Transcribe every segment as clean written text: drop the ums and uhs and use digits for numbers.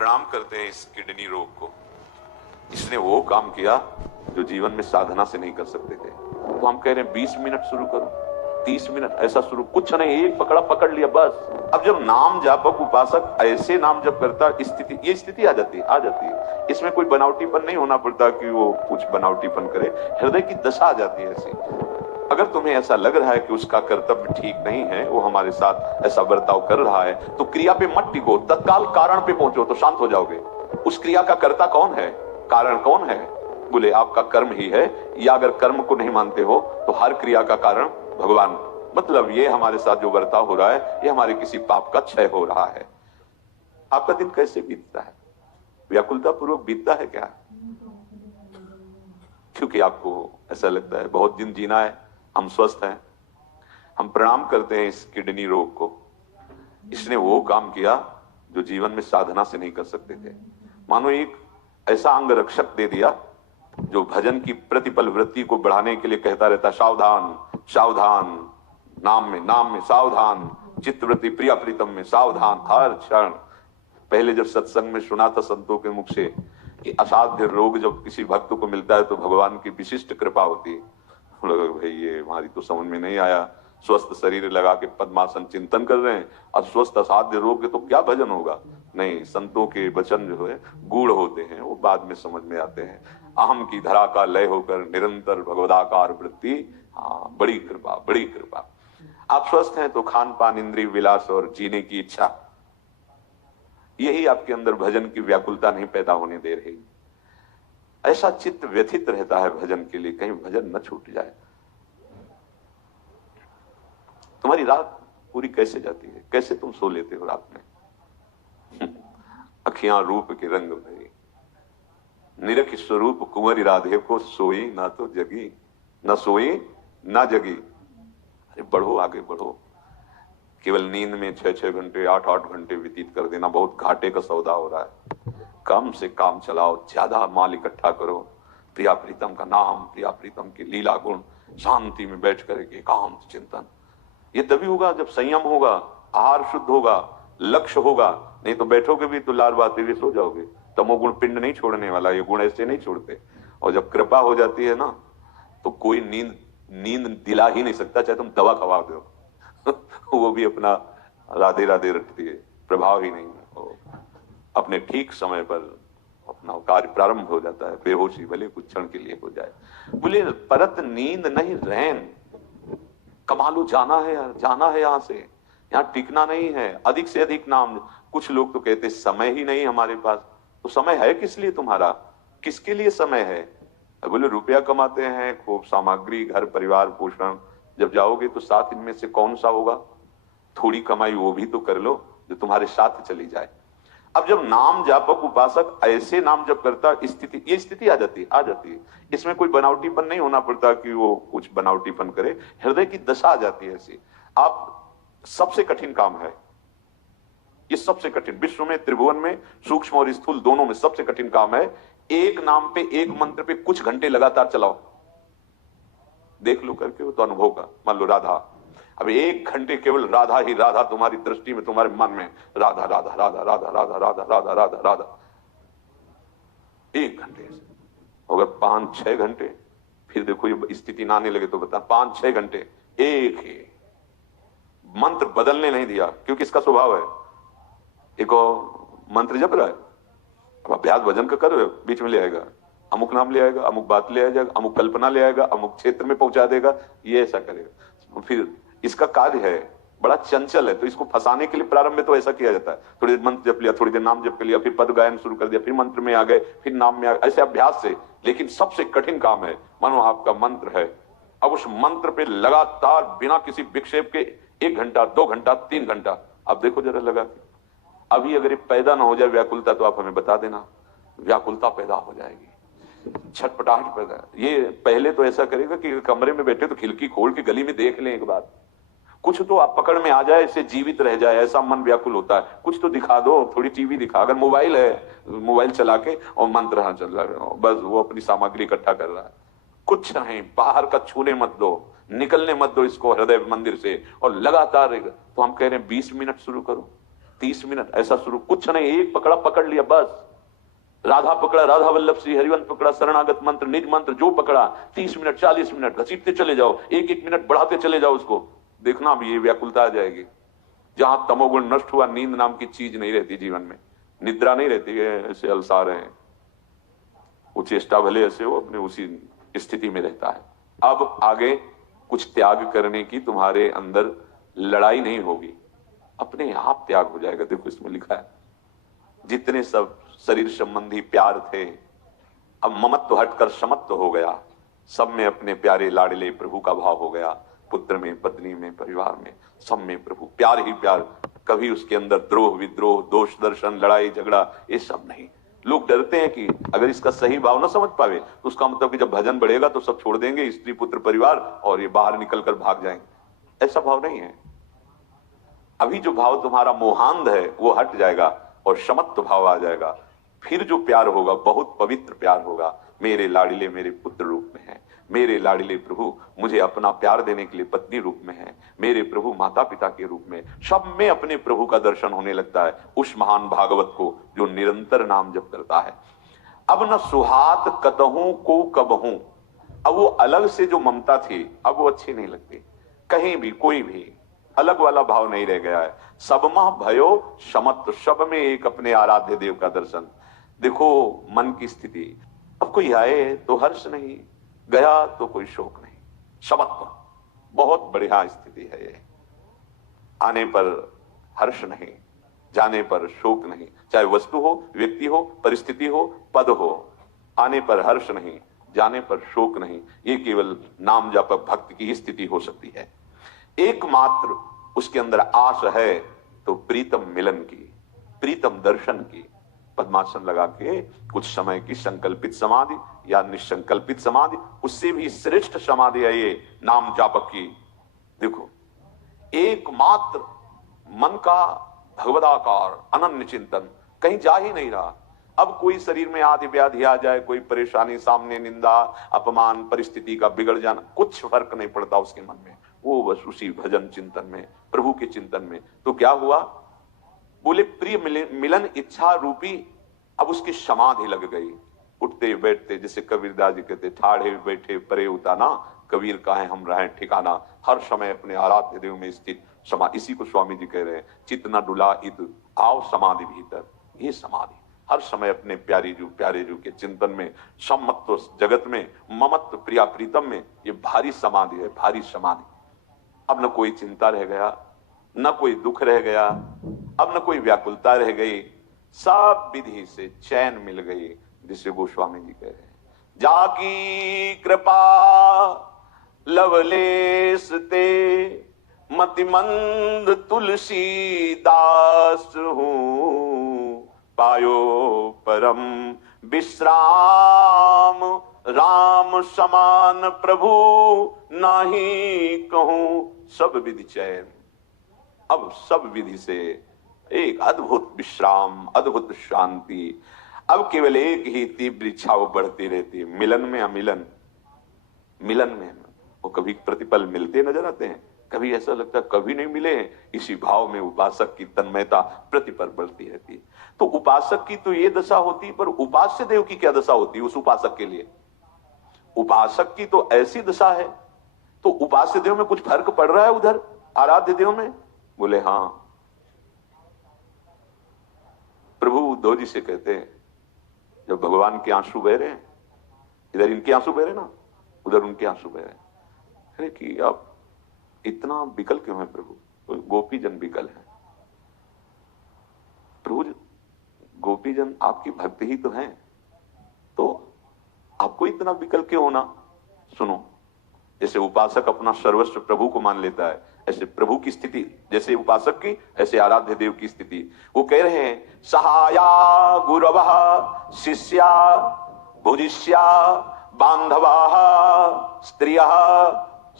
प्रणाम करते हैं इस किडनी रोग को। इसने वो काम किया जो जीवन में साधना से नहीं कर सकते थे। तो हम कह रहे हैं 20 मिनट शुरू करो, 30 मिनट, ऐसा शुरू कुछ नहीं, एक पकड़ा पकड़ लिया बस। अब जब नाम जापक उपासक ऐसे नाम जब करता ये स्थिति आ जाती है। इसमें कोई बनावटीपन नहीं होना पड़ता कि वो कुछ बनावटीपन करे, हृदय की दशा आ जाती है ऐसी। अगर तुम्हें ऐसा लग रहा है कि उसका कर्तव्य ठीक नहीं है, वो हमारे साथ ऐसा बर्ताव कर रहा है, तो क्रिया पे मत टिको, तत्काल कारण पे पहुंचो तो शांत हो जाओगे। उस क्रिया का कर्ता कौन है, कारण कौन है? बोले आपका कर्म ही है, या अगर कर्म को नहीं मानते हो तो हर क्रिया का कारण भगवान। मतलब ये हमारे साथ जो बर्ताव हो रहा है, ये हमारे किसी पाप का क्षय हो रहा है। आपका दिन कैसे बीतता है? व्याकुलता पूर्वक बीतता है क्या? क्योंकि आपको ऐसा लगता है बहुत दिन जीना है, हम स्वस्थ हैं। हम प्रणाम करते हैं इस किडनी रोग को। इसने वो काम किया जो जीवन में साधना से नहीं कर सकते थे। मानो एक ऐसा अंग रक्षक दे दिया जो भजन की प्रतिपल वृत्ति को बढ़ाने के लिए कहता रहता, सावधान सावधान, नाम में सावधान, चित्तवृत्ति प्रिया प्रीतम में सावधान हर क्षण। पहले जब सत्संग में सुना था संतों के मुख से कि असाध्य रोग जब किसी भक्त को मिलता है तो भगवान की विशिष्ट कृपा होती है। भाई ये हमारी तो समझ में नहीं आया, स्वस्थ शरीर लगा के पद्मासन चिंतन कर रहे हैं, अस्वस्थ असाध्य रोग के तो क्या भजन होगा? नहीं, संतों के वचन जो है गूढ़ होते हैं, वो बाद में समझ में आते हैं। अहम की धरा का लय होकर निरंतर भगवदाकार वृत्ति, हाँ बड़ी कृपा, बड़ी कृपा। आप स्वस्थ हैं तो खान पान, इंद्रिय विलास और जीने की इच्छा, यही आपके अंदर भजन की व्याकुलता नहीं पैदा होने दे रही। ऐसा चित्त व्यथित रहता है भजन के लिए, कहीं भजन न छूट जाए। तुम्हारी रात पूरी कैसे जाती है? कैसे तुम सो लेते हो रात में? अखियां रूप के रंग भरी, निरख स्वरूप कुंवरी राधे को सोई ना तो जगी, न सोई ना जगी। अरे बढ़ो, आगे बढ़ो। केवल नींद में 6-6 घंटे 8-8 घंटे व्यतीत कर देना बहुत घाटे का सौदा हो रहा है। कम से काम चलाओ, ज्यादा माल इकट्ठा करो। प्रिया प्रीतम का नाम, प्रिया प्रीतम की लीला गुण, शांति में बैठ करके एकांत चिंतन। ये तभी होगा जब संयम होगा, आहार शुद्ध होगा, लक्ष्य होगा। नहीं तो बैठोगे भी तो लार बातें भी सो जाओगे। तमोगुण पिंड नहीं छोड़ने वाला, ये गुण ऐसे नहीं छोड़ते। और जब कृपा हो जाती है ना, तो कोई नींद दिला ही नहीं सकता, चाहे तुम दवा खवा दो वो भी अपना राधे राधे रटती है, प्रभाव ही नहीं है। अपने ठीक समय पर अपना कार्य प्रारंभ हो जाता है, बेहोशी भले कुछ क्षण के लिए हो जाए। बोले परत नींद नहीं रैन, कमालू जाना है यार, जाना है यहां से, यहाँ टिकना नहीं है। अधिक से अधिक नाम। कुछ लोग तो कहते समय ही नहीं हमारे पास। तो समय है किस लिए तुम्हारा? किसके लिए समय है? बोले रुपया कमाते हैं, खूब सामग्री, घर परिवार पोषण, जब जाओगे तो साथ इनमें से कौन सा होगा? थोड़ी कमाई वो भी तो कर लो जो तुम्हारे साथ चली जाए। अब जब नाम जापक उपासक ऐसे नाम जब करता, ये स्थिति आ जाती है। इसमें कोई बनावटीपन नहीं होना पड़ता कि वो कुछ बनावटीपन करे, हृदय की दशा आ जाती है ऐसी। आप सबसे कठिन काम है ये, सबसे कठिन विश्व में, त्रिभुवन में, सूक्ष्म और स्थूल दोनों में सबसे कठिन काम है। एक नाम पे, एक मंत्र पे कुछ घंटे लगातार चलाओ, देख लो करके वो तो अनुभव का। मान लो राधा, अब 1 घंटे केवल राधा ही राधा तुम्हारी दृष्टि में, तुम्हारे मन में राधा राधा राधा राधा राधा राधा राधा राधा राधा, 1 घंटे से। अगर 5-6 घंटे, फिर देखो ये स्थिति ना आने लगे तो बता, 5-6 घंटे एक ही मंत्र बदलने नहीं दिया, क्योंकि इसका स्वभाव है। एक और मंत्र जप रहा है, अब अभ्यास भजन का कर रहे हो, बीच में ले आएगा अमुक नाम, ले आएगा अमुक बात, ले आएगा अमुक कल्पना, ले आएगा अमुक क्षेत्र में पहुंचा देगा, ये ऐसा करेगा। फिर इसका कार्य है बड़ा चंचल है, तो इसको फंसाने के लिए प्रारंभ में तो ऐसा किया जाता है। थोड़ी देर मंत्र जप लिया, थोड़ी देर नाम जप कर लिया, फिर पद गायन शुरू कर दिया, फिर मंत्र में आ गए, फिर नाम में आ गए, ऐसे अभ्यास से। लेकिन सबसे कठिन काम है, मानो आपका मंत्र है, अब उस मंत्र पे लगातार बिना किसी विक्षेप के 1 घंटा 2 घंटा 3 घंटा। अब देखो जरा लगा, अभी अगर ये पैदा ना हो जाए व्याकुलता, तो आप हमें बता देना, व्याकुलता पैदा हो जाएगी, छटपटाहट पैदा। ये पहले तो ऐसा करेगा कि कमरे में बैठे तो खिड़की खोल के गली में देख लें एक बार, कुछ तो आप पकड़ में आ जाए, इससे जीवित रह जाए, ऐसा मन व्याकुल होता है। कुछ तो दिखा दो, थोड़ी टीवी दिखा, अगर मोबाइल है मोबाइल चला के और मंत्र हाँ चल रहा है, बस वो अपनी सामग्री इकट्ठा कर रहा है। कुछ नहीं, बाहर का छूने मत दो, निकलने मत दो इसको हृदय मंदिर से, और लगातार। तो हम कह रहे हैं 20 मिनट शुरू करो, 30 मिनट ऐसा शुरू, कुछ नहीं, एक पकड़ा पकड़ लिया बस, राधा पकड़ा, राधा वल्लभ श्री हरिवंश पकड़ा, शरणागत मंत्र, निज मंत्र जो पकड़ा, 30 मिनट 40 मिनट घसीटते चले जाओ, एक एक मिनट बढ़ाते चले जाओ, उसको देखना भी ये व्याकुलता आ जाएगी। जहां तमोगुण नष्ट हुआ, नींद नाम की चीज नहीं रहती जीवन में, निद्रा नहीं रहती है, ऐसे अलसा रहे हैं, वो चेष्टा भले ऐसे हो, अपने उसी स्थिति में रहता है। अब आगे कुछ त्याग करने की तुम्हारे अंदर लड़ाई नहीं होगी, अपने आप त्याग हो जाएगा। देखो इसमें लिखा है, जितने सब शरीर संबंधी प्यार थे, अब ममत्व हटकर समत्व हो गया, सब में अपने प्यारे लाडले प्रभु का भाव हो गया, पुत्र में, पत्नी में, परिवार में, सब में प्रभु, प्यार ही प्यार। कभी उसके अंदर द्रोह विद्रोह, दोष दर्शन, लड़ाई झगड़ा, ये सब नहीं। लोग डरते हैं कि अगर इसका सही भाव ना समझ पावे तो उसका मतलब कि जब भजन बढ़ेगा तो सब छोड़ देंगे, स्त्री पुत्र परिवार, और ये बाहर निकलकर भाग जाएंगे। ऐसा भाव नहीं है। अभी जो भाव तुम्हारा मोहांध है वो हट जाएगा और समत्व भाव आ जाएगा। फिर जो प्यार होगा बहुत पवित्र प्यार होगा। मेरे लाडले मेरे पुत्र रूप में है, मेरे लाडले प्रभु मुझे अपना प्यार देने के लिए पत्नी रूप में है, मेरे प्रभु माता पिता के रूप में, सब में अपने प्रभु का दर्शन होने लगता है उस महान भागवत को जो निरंतर नाम जप करता है। अब न सुहात कतहूं को कबहूं, अब वो अलग से जो ममता थी अब वो अच्छी नहीं लगती, कहीं भी कोई भी अलग वाला भाव नहीं रह गया है। सबमा भयो समत्व, सब में एक अपने आराध्य देव का दर्शन। देखो मन की स्थिति, अब कोई आए तो हर्ष नहीं, गया तो कोई शोक नहीं, समत्व बहुत बढ़िया स्थिति है ये। आने पर हर्ष नहीं, जाने पर शोक नहीं, चाहे वस्तु हो, व्यक्ति हो, परिस्थिति हो, पद हो, आने पर हर्ष नहीं, जाने पर शोक नहीं। ये केवल नाम जापक भक्त की ही स्थिति हो सकती है। एकमात्र उसके अंदर आश है तो प्रीतम मिलन की, प्रीतम दर्शन की। पद्मासन लगा के कुछ समय की संकल्पित समाधि या निसंकल्पित समाधि, उससे भी श्रेष्ठ समाधि है ये नाम जापक की। देखो एकमात्र मन का भगवदाकार अनन्य चिंतन, कहीं जा ही नहीं रहा। अब कोई शरीर में आदि व्याधि आ जाए, कोई परेशानी सामने, निंदा अपमान, परिस्थिति का बिगड़ जाना, कुछ फर्क नहीं पड़ता उसके मन में, वो बस उसी भजन चिंतन में, प्रभु के चिंतन में। तो क्या हुआ, बोले प्रिय मिलन इच्छा रूपी अब उसकी समाधि लग गई। उठते बैठते, जैसे कबीरदास जी कहते, ठाढ़े बैठे परे उताना, कबीर काहे हम रहे ठिकाना। हर समय अपने आराध्य देव में स्थित समाधि, इसी को स्वामी जी कह रहे हैं, चित न डुला इत आओ समाधि भीतर। ये समाधि हर समय अपने प्यारे जू के चिंतन में, सम्मत्व जगत में, ममत्व प्रिया प्रीतम में, ये भारी समाधि है, भारी समाधि। अब न कोई चिंता रह गया, न कोई दुख रह गया, अब न कोई व्याकुलता रह गई, सब विधि से चैन मिल गई, जिसे गोस्वामी जी कह रहे हैं, जाकी कृपा लवलेस ते मतिमंद तुलसी दास हूं, पायो परम विश्राम राम समान प्रभु नाही कहूं। सब विधि चैन, अब सब विधि से एक अद्भुत विश्राम, अद्भुत शांति। अब केवल एक ही तीव्र इच्छा वो बढ़ती रहती है, मिलन में अमिलन, मिलन में। वो कभी प्रतिपल मिलते नजर आते हैं, कभी ऐसा लगता है कभी नहीं मिले। इसी भाव में उपासक की तन्मयता प्रतिपल बढ़ती रहती है। तो उपासक की तो ये दशा होती, पर उपास्य देव की क्या दशा होती है उस उपासक के लिए? उपासक की तो ऐसी दशा है, तो उपास्य देव में कुछ फर्क पड़ रहा है उधर आराध्य देव में? बोले हां। प्रभु उद्धव जी से कहते हैं, जब भगवान के आंसू बह रहे हैं, इधर इनके आंसू बह रहे ना, उधर उनके आंसू बह रहे हैं, अरे कि आप इतना विकल क्यों है प्रभु? तो गोपीजन विकल है। प्रभु गोपीजन आपकी भक्ति ही तो है, तो आपको इतना विकल क्यों होना? सुनो, जैसे उपासक अपना सर्वस्व प्रभु को मान लेता है, ऐसे प्रभु की स्थिति, जैसे उपासक की ऐसे आराध्य देव की स्थिति। वो कह रहे हैं, सहाया गुरवः शिष्या भुजिष्या बांधवाः स्त्रियः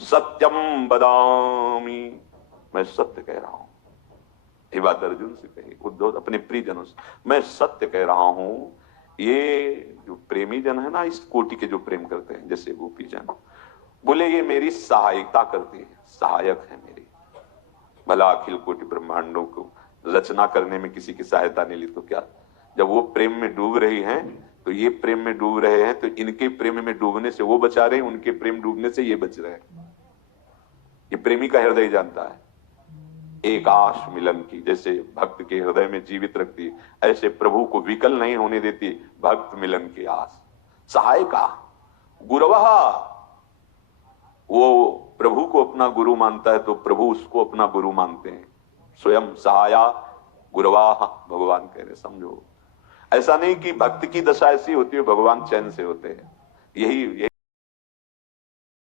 सत्यम बदामी। मैं सत्य कह रहा हूं। ये बात अर्जुन से कही, उद्धव अपने प्रियजनों से, मैं सत्य कह रहा हूं। ये जो प्रेमी जन है ना, इस कोटि के जो प्रेम करते हैं, जैसे गोपी जन, बोले ये मेरी सहायता करती है, सहायक है मेरी। भला अखिल कोटि ब्रह्मांडों को रचना करने में किसी की सहायता नहीं ली तो क्या। जब वो प्रेम में डूब रही हैं तो ये प्रेम में डूब रहे हैं, तो इनके प्रेम में डूबने से वो बचा रहे हैं, उनके प्रेम डूबने से ये बच रहे हैं। ये प्रेमी का हृदय जानता है। एक आश मिलन की जैसे भक्त के हृदय में जीवित रखती, ऐसे प्रभु को विकल नहीं होने देती भक्त मिलन की आस। सहायका गुरवहा, वो प्रभु को अपना गुरु मानता है तो प्रभु उसको अपना गुरु मानते हैं। स्वयं सहाया गुरवाह, भगवान कह रहे, समझो। ऐसा नहीं कि भक्त की दशा ऐसी होती है भगवान चैन से होते हैं। यही